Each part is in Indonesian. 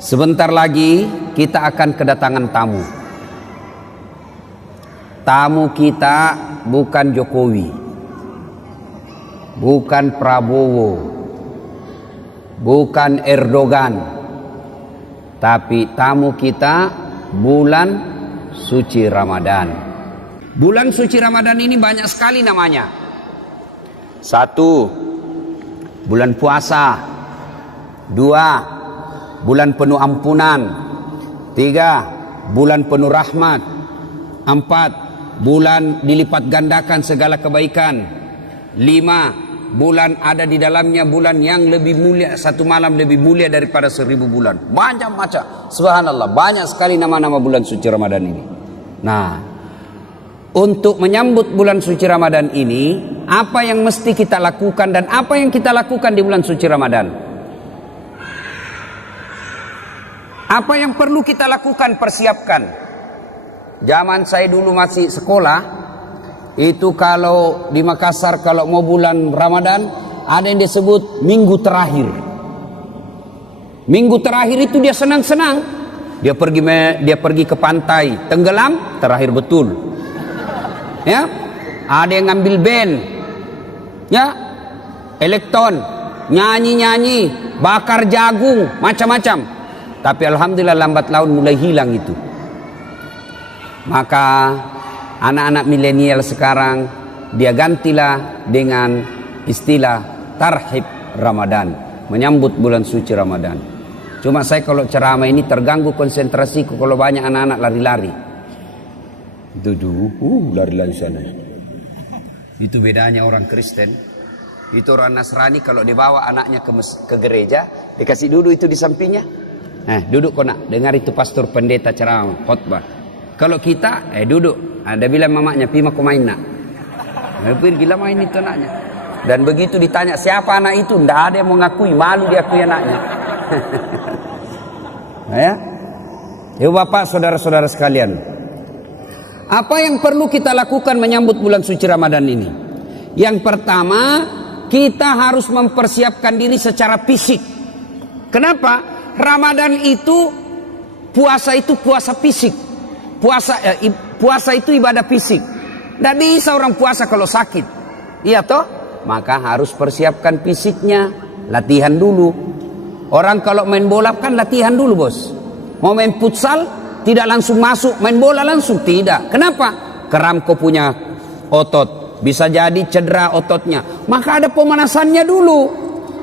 Sebentar lagi kita akan kedatangan tamu. Tamu kita bukan Jokowi, bukan Prabowo, bukan Erdogan, tapi tamu kita bulan suci Ramadan. Bulan suci Ramadan ini banyak sekali namanya. 1. Bulan puasa. 2. Bulan penuh ampunan. 3. Bulan penuh rahmat. 4. Bulan dilipat gandakan segala kebaikan. 5. Bulan ada di dalamnya bulan yang lebih mulia, satu malam lebih mulia daripada 1000 bulan. Banyak macam, subhanallah, banyak sekali nama-nama bulan suci Ramadan ini. Nah, untuk menyambut bulan suci Ramadan ini, apa yang mesti kita lakukan dan apa yang kita lakukan di bulan suci Ramadan? Apa yang perlu kita lakukan, persiapkan? Zaman saya dulu masih sekolah, itu kalau di Makassar kalau mau bulan Ramadan ada yang disebut minggu terakhir. Minggu terakhir itu dia senang-senang. Dia pergi ke pantai, tenggelam, terakhir betul. Ya, ada yang ngambil band, ya, elektron, nyanyi-nyanyi, bakar jagung, macam-macam. Tapi alhamdulillah lambat laun mulai hilang itu. Maka anak-anak milenial sekarang dia gantilah dengan istilah tarhib Ramadan, menyambut bulan suci Ramadan. Cuma saya kalau ceramah ini terganggu konsentrasiku kalau banyak anak-anak lari-lari. Itu dulu lari-lari sana. Itu bedanya orang Kristen. Itu orang Nasrani kalau dibawa anaknya ke gereja, dikasih duduk itu di sampingnya. Duduk kau nak dengar itu pastor pendeta ceramah khotbah. Kalau kita duduk, ada bilang mamanya, "Pi mau main nak?" Pi gila main itu anaknya. Dan begitu ditanya siapa anak itu, ndak ada yang mau ngakui, malu diakui anaknya. Ya. Bapak, saudara-saudara sekalian, apa yang perlu kita lakukan menyambut bulan suci Ramadan ini? Yang pertama, kita harus mempersiapkan diri secara fisik. Kenapa? Ramadan itu, puasa itu puasa fisik. Puasa itu ibadah fisik. Tidak bisa orang puasa kalau sakit. Iya toh? Maka harus persiapkan fisiknya. Latihan dulu. Orang kalau main bola kan latihan dulu, bos. Mau main futsal, tidak langsung masuk main bola langsung, tidak. Kenapa? Keram kau punya otot, bisa jadi cedera ototnya. Maka ada pemanasannya dulu.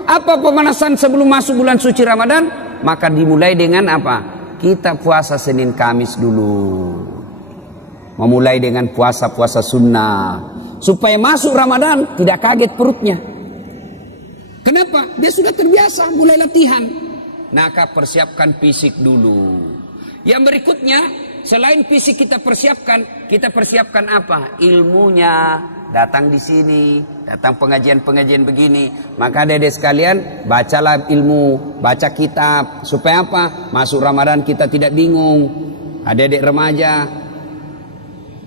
Apa pemanasan sebelum masuk bulan suci Ramadan? Maka dimulai dengan apa? Kita puasa Senin Kamis dulu. Memulai dengan puasa-puasa sunnah, supaya masuk Ramadan tidak kaget perutnya. Kenapa? Dia sudah terbiasa, mulai latihan. Maka persiapkan fisik dulu. Yang berikutnya, selain fisik kita persiapkan apa? Ilmunya, datang di sini, datang pengajian-pengajian begini. Maka adik-adik sekalian, bacalah ilmu, baca kitab. Supaya apa? Masuk Ramadan kita tidak bingung. Adik-adik remaja,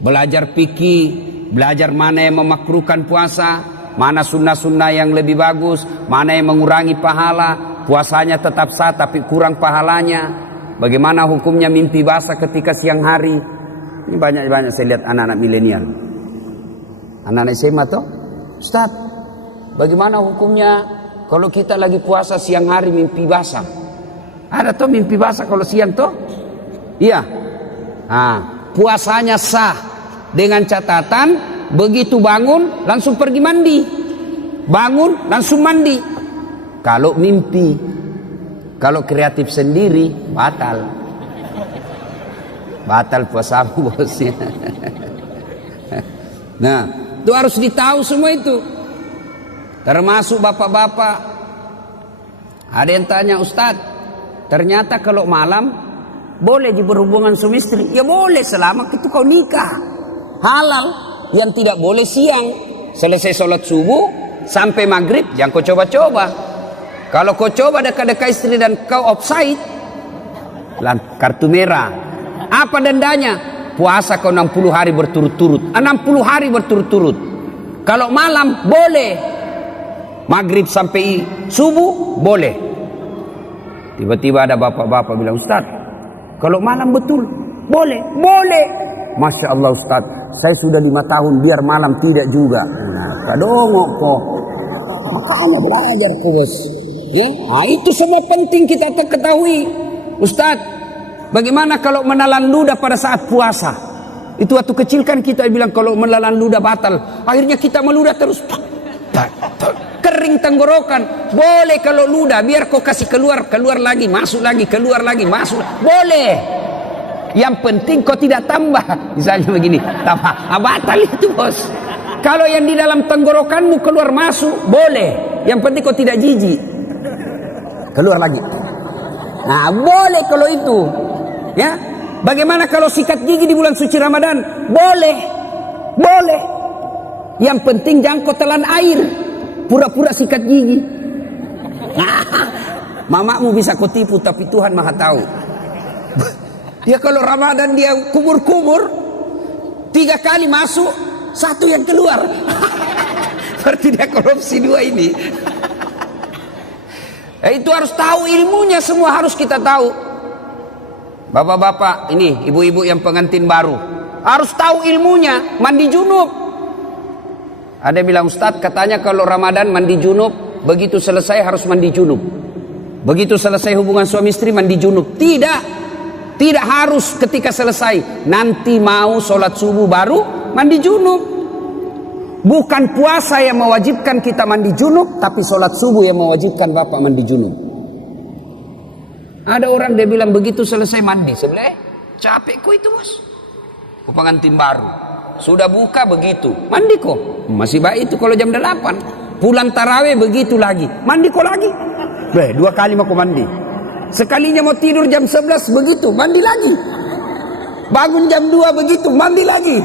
belajar fikih, belajar mana yang memakruhkan puasa, mana sunnah-sunnah yang lebih bagus, mana yang mengurangi pahala. Puasanya tetap sah tapi kurang pahalanya. Bagaimana hukumnya mimpi basah ketika siang hari? Ini banyak-banyak saya lihat anak-anak milenial. Anak-anak SMA toh, Ustaz, bagaimana hukumnya kalau kita lagi puasa siang hari mimpi basah? Ada toh mimpi basah kalau siang toh? Iya. Puasanya sah dengan catatan begitu bangun langsung pergi mandi. Bangun langsung mandi. Kalau mimpi, kalau kreatif sendiri batal. Batal puasamu, bosnya. Nah, itu harus ditahu semua itu. Termasuk bapak-bapak. Ada yang tanya, "Ustaz, ternyata kalau malam boleh berhubungan suami istri?" Ya boleh selama itu kau nikah. Halal. Yang tidak boleh siang. Selesai sholat subuh sampai maghrib jangan kau coba-coba. Kalau kau coba dekat-dekat istri dan kau offside, kartu merah. Apa dendanya? Puasa kau 60 hari berturut-turut. 60 hari berturut-turut. Kalau malam boleh. Maghrib sampai subuh boleh. Tiba-tiba ada bapak-bapak bilang, Ustaz, kalau malam betul, boleh, boleh. Masya Allah Ustaz, saya sudah 5 tahun, biar malam tidak juga. Nah, kadongok kok. Makanya belajar kok bos. Ya, nah, itu semua penting kita ketahui. Ustaz, bagaimana kalau menelan ludah pada saat puasa? Itu waktu kecil kan kita bilang kalau menelan ludah batal. Akhirnya kita meludah terus. Kering tenggorokan. Boleh kalau ludah, biar kau kasih keluar, keluar lagi, masuk lagi, keluar lagi, masuk. Boleh. Yang penting kau tidak tambah. Misalnya begini, tambah. Batal itu bos. Kalau yang di dalam tenggorokanmu keluar masuk, boleh. Yang penting kau tidak jijik. Keluar lagi. Nah, boleh kalau itu. Ya. Bagaimana kalau sikat gigi di bulan suci Ramadan? Boleh. Boleh. Yang penting jangan kau telan air. Pura-pura sikat gigi. Mamamu bisa kau tipu, tapi Tuhan Maha tahu. Dia kalau Ramadan dia kumur-kumur, 3 kali masuk, 1 yang keluar. Berarti dia korupsi 2 ini. Itu harus tahu ilmunya, semua harus kita tahu. Bapak-bapak, ini ibu-ibu yang pengantin baru, harus tahu ilmunya, mandi junub. Ada bilang, Ustadz katanya kalau Ramadan mandi junub, begitu selesai harus mandi junub. Begitu selesai hubungan suami istri mandi junub. Tidak. Tidak harus ketika selesai. Nanti mau sholat subuh baru mandi junub. Bukan puasa yang mewajibkan kita mandi junub, tapi sholat subuh yang mewajibkan bapak mandi junub. Ada orang dia bilang begitu selesai mandi, sebelah capekku itu bos. Ku pengantin baru, sudah buka begitu, mandi kok. Masih baik itu kalau jam 8. Pulang tarawih begitu lagi, mandi kok lagi. 2 kali mau mandi. Sekalinya mau tidur jam 11 begitu, mandi lagi. Bangun jam 2 begitu, mandi lagi.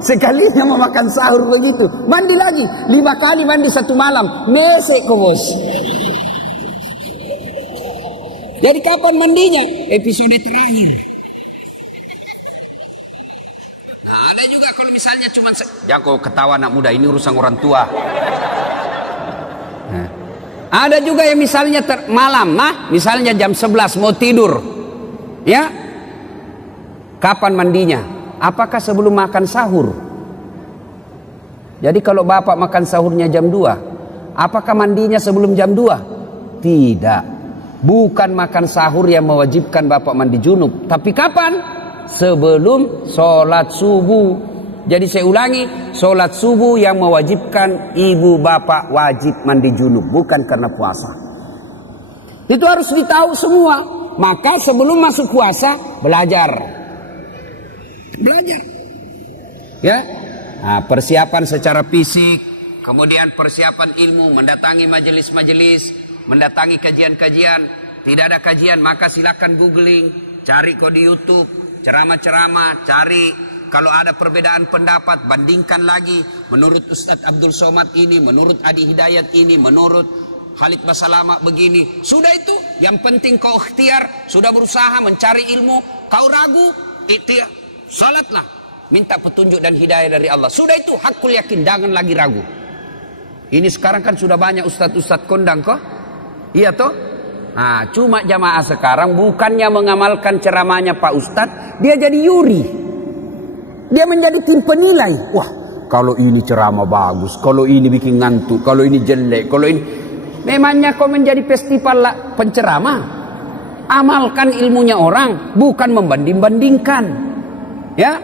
Sekalinya mau makan sahur begitu, mandi lagi. 5 kali mandi 1 malam, mesek kok bos. Jadi kapan mandinya? Episode terakhir. Nah, ada juga kalau misalnya cuma ya kok ketawa anak muda, ini urusan orang tua. Nah, ada juga yang misalnya malam, misalnya jam 11 mau tidur. Ya. Kapan mandinya? Apakah sebelum makan sahur? Jadi kalau bapak makan sahurnya jam 2, apakah mandinya sebelum jam 2? Tidak. Bukan makan sahur yang mewajibkan bapak mandi junub. Tapi kapan? Sebelum sholat subuh. Jadi saya ulangi, sholat subuh yang mewajibkan ibu bapak wajib mandi junub. Bukan karena puasa. Itu harus ditahu semua. Maka sebelum masuk puasa, belajar. Belajar, ya. Nah, persiapan secara fisik, kemudian persiapan ilmu, mendatangi majelis-majelis, mendatangi kajian-kajian. Tidak ada kajian, maka silakan googling, cari kok di YouTube, ceramah-ceramah, cari kalau ada perbedaan pendapat, bandingkan lagi. Menurut Ustadz Abdul Somad ini, menurut Adi Hidayat ini, menurut Khalid Basalama begini. Sudah itu, yang penting kau ikhtiar, sudah berusaha mencari ilmu, kau ragu, ikhtiar. Salatlah, minta petunjuk dan hidayah dari Allah. Sudah itu hakul yakin, jangan lagi ragu. Ini sekarang kan sudah banyak ustadz-ustadz kondang kok. Iya toh? Nah, cuma jamaah sekarang bukannya mengamalkan ceramahnya Pak Ustadz, dia jadi yuri. Dia menjadi tim penilai. Wah, kalau ini ceramah bagus, kalau ini bikin ngantuk, kalau ini jelek, kalau ini. Memangnya kau menjadi festival penceramah? Amalkan ilmunya orang, bukan membanding-bandingkan. Ya,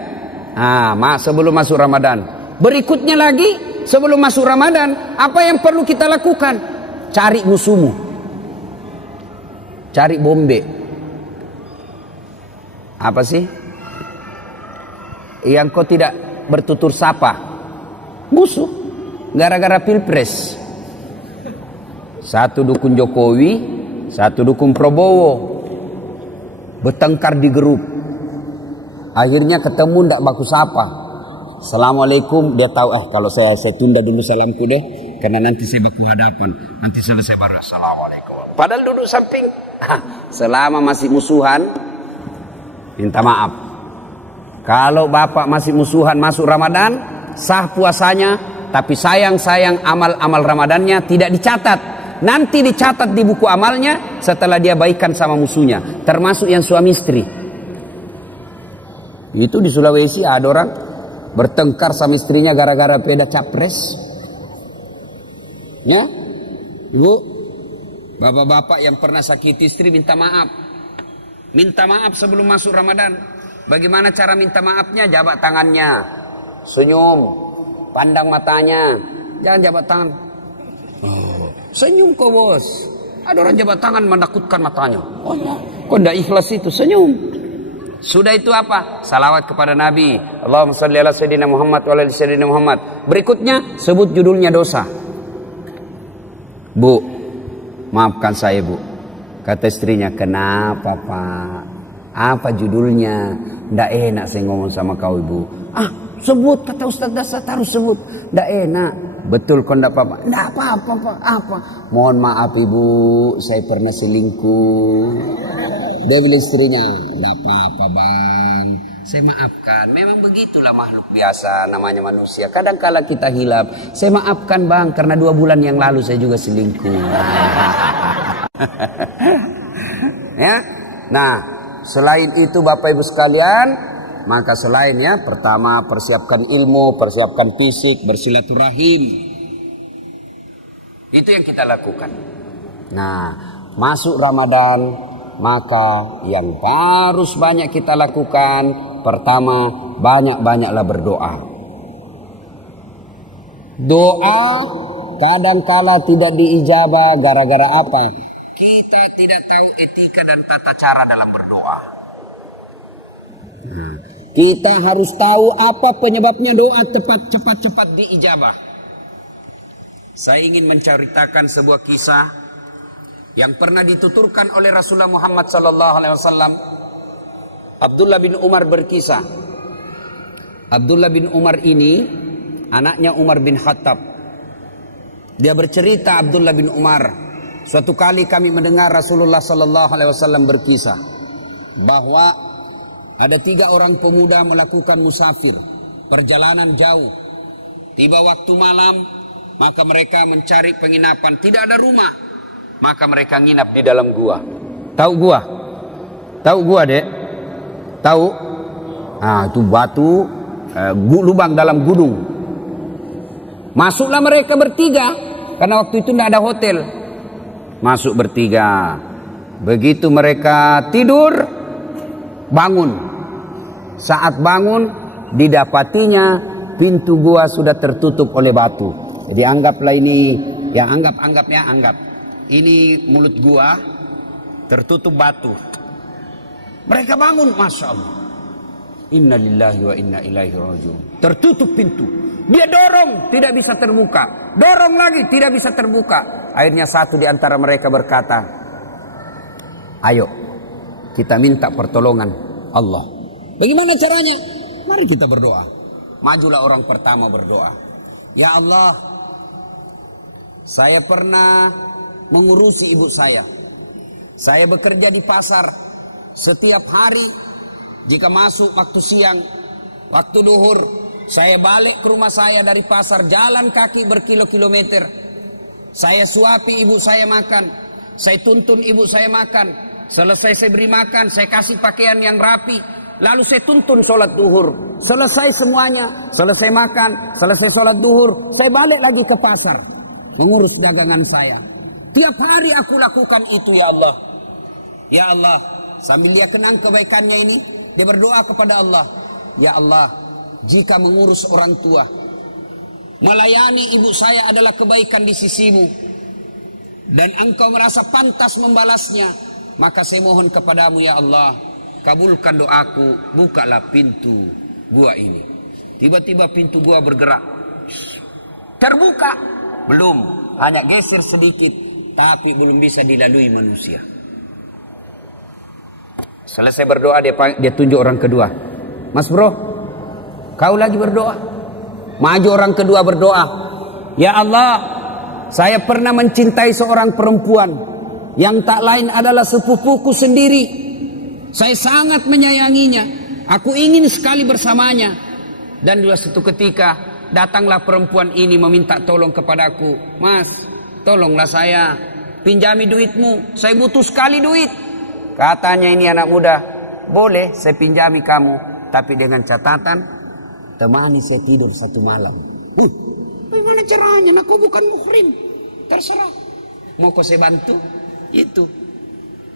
sebelum masuk Ramadan. Berikutnya lagi, sebelum masuk Ramadan, apa yang perlu kita lakukan? Cari musuhmu, cari bombe. Apa sih? Yang kau tidak bertutur sapa, musuh. Gara-gara pilpres, 1 dukung Jokowi, 1 dukung Prabowo, bertengkar di grup. Akhirnya ketemu ndak baku sapa. Assalamualaikum, dia tahu kalau saya tunda dulu salamku deh, karena nanti saya baku hadapan, nanti selesai baru assalamualaikum. Padahal duduk samping. Selama masih musuhan, minta maaf. Kalau bapak masih musuhan masuk Ramadan, sah puasanya, tapi sayang amal-amal Ramadannya tidak dicatat. nanti dicatat di buku amalnya setelah dia baikan sama musuhnya, termasuk yang suami istri. Itu di Sulawesi ada orang bertengkar sama istrinya gara-gara beda capres. Ya, ibu, bapak-bapak yang pernah sakiti istri minta maaf. Minta maaf sebelum masuk Ramadan. Bagaimana cara minta maafnya? Jabat tangannya, senyum, pandang matanya, jangan jabat tangan. Oh, senyum kok bos. Ada orang jabat tangan menakutkan matanya. Oh ya, kok tidak ikhlas itu, senyum. Sudah itu apa? Salawat kepada Nabi. Allahumma salli ala sayyidina Muhammad wa ala sayyidina Muhammad. Berikutnya sebut judulnya dosa. Bu, maafkan saya bu. Kata istrinya, kenapa pak? Apa judulnya? Nggak enak saya ngomong sama kau ibu. Ah, sebut, kata Ustaz Dasar, harus sebut. Nggak enak. Betul kok nggak apa-apa? Nggak apa-apa pak. Apa? Mohon maaf ibu, saya pernah selingkuh. Dia bilang istrinya, nggak apa-apa bang, saya maafkan. Memang begitulah makhluk biasa, namanya manusia. Kadang-kala kita hilap. Saya maafkan bang, karena 2 bulan yang lalu saya juga selingkuh. Ya, nah selain itu Bapak Ibu sekalian, maka selain ya, pertama persiapkan ilmu, persiapkan fisik, bersilaturahim. Itu yang kita lakukan. Nah, masuk Ramadan, maka yang harus banyak kita lakukan, pertama banyak-banyaklah berdoa. Doa kadang-kala tidak diijabah gara-gara apa? Kita tidak tahu etika dan tata cara dalam berdoa. Kita harus tahu apa penyebabnya doa cepat-cepat diijabah. Saya ingin menceritakan sebuah kisah yang pernah dituturkan oleh Rasulullah Muhammad SAW. Abdullah bin Umar berkisah. Abdullah bin Umar ini anaknya Umar bin Khattab. Dia bercerita, Abdullah bin Umar, suatu kali kami mendengar Rasulullah SAW berkisah bahwa ada 3 orang pemuda melakukan musafir, perjalanan jauh. Tiba waktu malam, maka mereka mencari penginapan, tidak ada rumah. Maka mereka nginap di dalam gua. Tahu gua? Tahu gua, Dek? Tahu? Ah, itu batu lubang dalam gunung. Masuklah mereka bertiga, karena waktu itu tidak ada hotel. Masuk bertiga. Begitu mereka tidur, bangun. Saat bangun, didapatinya pintu gua sudah tertutup oleh batu. Jadi anggaplah ini, ya anggap. Ini mulut gua tertutup batu. Mereka bangun, masya Allah. Inna lillahi wa inna ilaihi rajiun. Tertutup pintu. Dia dorong, tidak bisa terbuka. Dorong lagi, tidak bisa terbuka. Akhirnya satu di antara mereka berkata, ayo kita minta pertolongan Allah. Bagaimana caranya? Mari kita berdoa. Majulah orang pertama berdoa. Ya Allah, saya pernah mengurusi ibu saya. Saya bekerja di pasar. Setiap hari jika masuk waktu siang, waktu duhur, saya balik ke rumah saya dari pasar, jalan kaki berkilo-kilometer. Saya suapi ibu saya makan, saya tuntun ibu saya makan. Selesai saya beri makan, saya kasih pakaian yang rapi, lalu saya tuntun sholat duhur. Selesai semuanya, selesai makan, selesai sholat duhur, saya balik lagi ke pasar, mengurus dagangan saya. Tiap hari aku lakukan itu, ya Allah. Ya Allah, sambil dia kenang kebaikannya ini, dia berdoa kepada Allah. Ya Allah, jika mengurus orang tua, melayani ibu saya adalah kebaikan di sisimu, dan engkau merasa pantas membalasnya, maka saya mohon kepadamu ya Allah, kabulkan doaku, bukalah pintu gua ini. Tiba-tiba pintu gua bergerak. Terbuka. Belum, hanya geser sedikit, tapi belum bisa dilalui manusia. Selesai berdoa, dia tunjuk orang kedua. Mas bro, kau lagi berdoa. Maju orang kedua berdoa. Ya Allah, saya pernah mencintai seorang perempuan yang tak lain adalah sepupuku sendiri. Saya sangat menyayanginya. Aku ingin sekali bersamanya. Dan dua satu ketika datanglah perempuan ini meminta tolong kepadaku. Mas, tolonglah saya, pinjami duitmu, saya butuh sekali duit. Katanya ini anak muda, boleh saya pinjami kamu, tapi dengan catatan, temani saya tidur 1 malam. Bagaimana caranya? Nah, kau bukan muhrim, terserah. Mau kau saya bantu? Itu.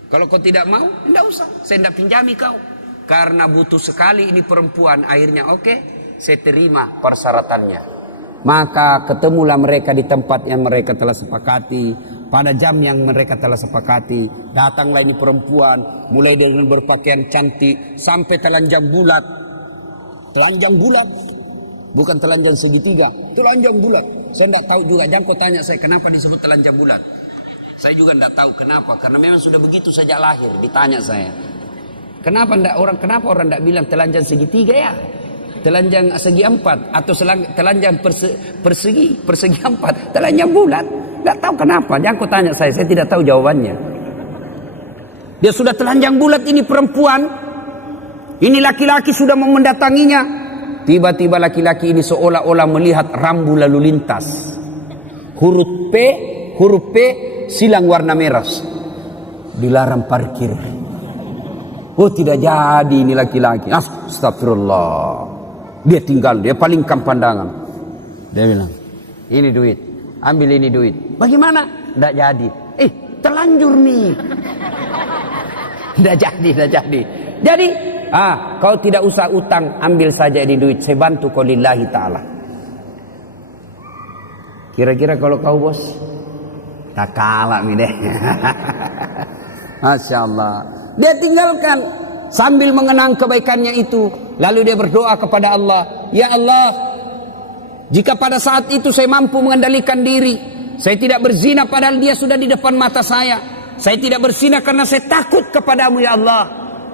Kalau kau tidak mau, tidak usah, saya tidak pinjami kau. Karena butuh sekali ini perempuan, akhirnya oke, saya terima persyaratannya. Maka ketemulah mereka di tempat yang mereka telah sepakati, pada jam yang mereka telah sepakati. Datanglah ini perempuan, mulai dengan berpakaian cantik sampai telanjang bulat. Telanjang bulat, bukan telanjang segitiga, telanjang bulat. Saya tidak tahu juga, jangan kau tanya saya kenapa disebut telanjang bulat. Saya juga tidak tahu kenapa, karena memang sudah begitu sejak lahir. Ditanya saya, kenapa orang tidak bilang telanjang segitiga ya? Telanjang segi 4 atau telanjang persegi 4, telanjang bulat. Tidak tahu kenapa, jangan kau tanya saya tidak tahu jawabannya. Dia sudah telanjang bulat ini perempuan, ini laki-laki sudah mau mendatanginya. Tiba-tiba laki-laki ini seolah-olah melihat rambu lalu lintas. Huruf P silang warna merah. Dilarang parkir. Oh, tidak jadi ini laki-laki. Astagfirullah. Dia tinggal, dia palingkan pandangan. Dia bilang, ini duit, ambil ini duit. Bagaimana? Tidak jadi. Terlanjur nih. Tidak jadi. Jadi, kau tidak usah utang, ambil saja ini duit. Saya bantu kau lillahi ta'ala. Kira-kira kalau kau bos, tak kalah nih deh. Masya Allah. Dia tinggalkan sambil mengenang kebaikannya itu. Lalu dia berdoa kepada Allah, ya Allah, jika pada saat itu saya mampu mengendalikan diri, saya tidak berzina padahal dia sudah di depan mata saya tidak berzina karena saya takut kepadamu ya Allah.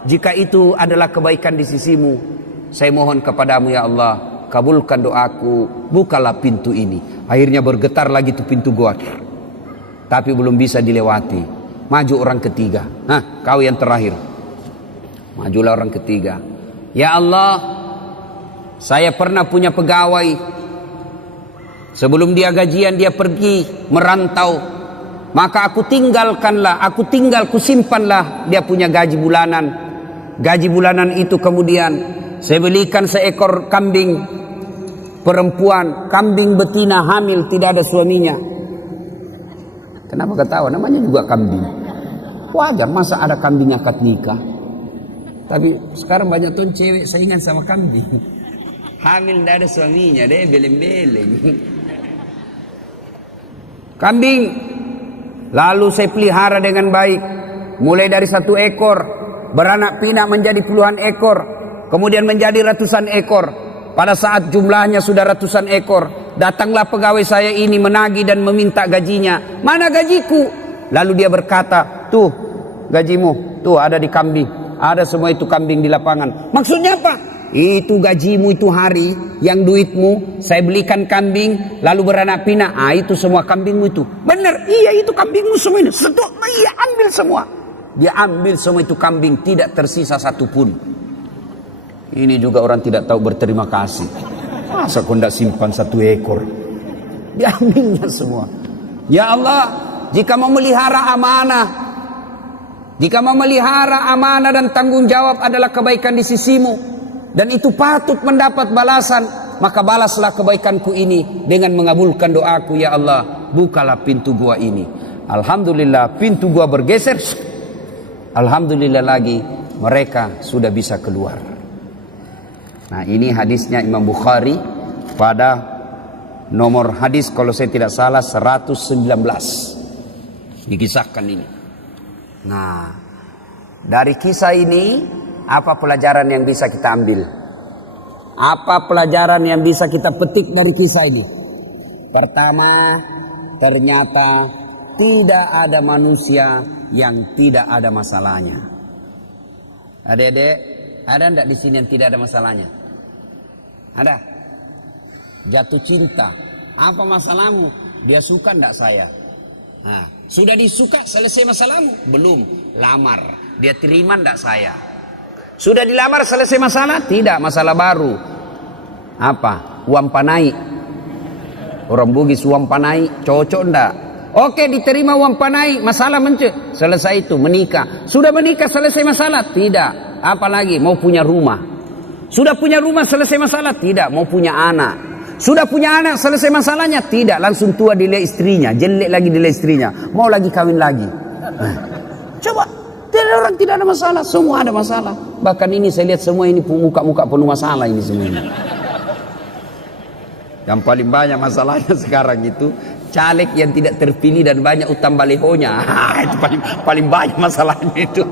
Jika itu adalah kebaikan di sisimu, saya mohon kepadamu ya Allah, kabulkan doaku, bukalah pintu ini. Akhirnya bergetar lagi tuh pintu gua, tapi belum bisa dilewati. Maju orang ketiga, kau yang terakhir. Majulah orang ketiga. Ya Allah, saya pernah punya pegawai. Sebelum dia gajian dia pergi merantau. Maka aku simpanlah dia punya gaji bulanan. Gaji bulanan itu kemudian saya belikan seekor kambing perempuan, kambing betina hamil tidak ada suaminya. Kenapa ketawa? Namanya juga kambing. Wajar, masa ada kambing akad nikah? Tapi sekarang banyak tuh cewek saingan sama kambing. Hamil tidak ada suaminya, deh beleng-beleng. Kambing. Lalu saya pelihara dengan baik. Mulai dari 1 ekor. Beranak pinak menjadi puluhan ekor. Kemudian menjadi ratusan ekor. Pada saat jumlahnya sudah ratusan ekor, datanglah pegawai saya ini menagih dan meminta gajinya. Mana gajiku? Lalu dia berkata, tuh gajimu, tuh ada di kambing. Ada semua itu kambing di lapangan. Maksudnya apa? Itu gajimu itu hari yang duitmu saya belikan kambing lalu beranak pinak. Itu semua kambingmu itu. Benar, iya itu kambingmu semua ini. Iya ambil semua. Dia ambil semua itu kambing, tidak tersisa satupun. Ini juga orang tidak tahu berterima kasih. Masa kau tidak simpan 1 ekor? Diambilnya semua. Ya Allah, jika mau melihara amanah, jika memelihara amanah dan tanggung jawab adalah kebaikan di sisimu, dan itu patut mendapat balasan, maka balaslah kebaikanku ini dengan mengabulkan doaku, ya Allah, bukalah pintu gua ini. Alhamdulillah pintu gua bergeser. Alhamdulillah lagi mereka sudah bisa keluar. Nah, ini hadisnya Imam Bukhari pada nomor hadis kalau saya tidak salah 119. Dikisahkan ini. Nah, dari kisah ini apa pelajaran yang bisa kita ambil? Apa pelajaran yang bisa kita petik dari kisah ini? Pertama, ternyata tidak ada manusia yang tidak ada masalahnya. Adik-adik, ada enggak di sini yang tidak ada masalahnya? Ada? Jatuh cinta. Apa masalahmu? Dia suka enggak saya? Nah, sudah disuka, selesai masalahmu? Belum. Lamar. Dia terima enggak saya? Sudah dilamar, selesai masalah? Tidak, masalah baru. Apa? Uang panai. Orang Bugis uang panai, cocok enggak? Oke, diterima uang panai, masalah selesai itu, menikah. Sudah menikah, selesai masalah? Tidak. Apalagi mau punya rumah. Sudah punya rumah, selesai masalah? Tidak. Mau punya anak. Sudah punya anak, selesai masalahnya? Tidak. Langsung tua dilihat istrinya, jelek lagi dilihat istrinya. Mau lagi kawin lagi. Coba, orang tidak ada masalah, semua ada masalah. Bahkan ini saya lihat semua ini muka-muka penuh masalah ini semua ini. Yang paling banyak masalahnya sekarang itu caleg yang tidak terpilih dan banyak utang balihonya. Itu paling banyak masalahnya itu.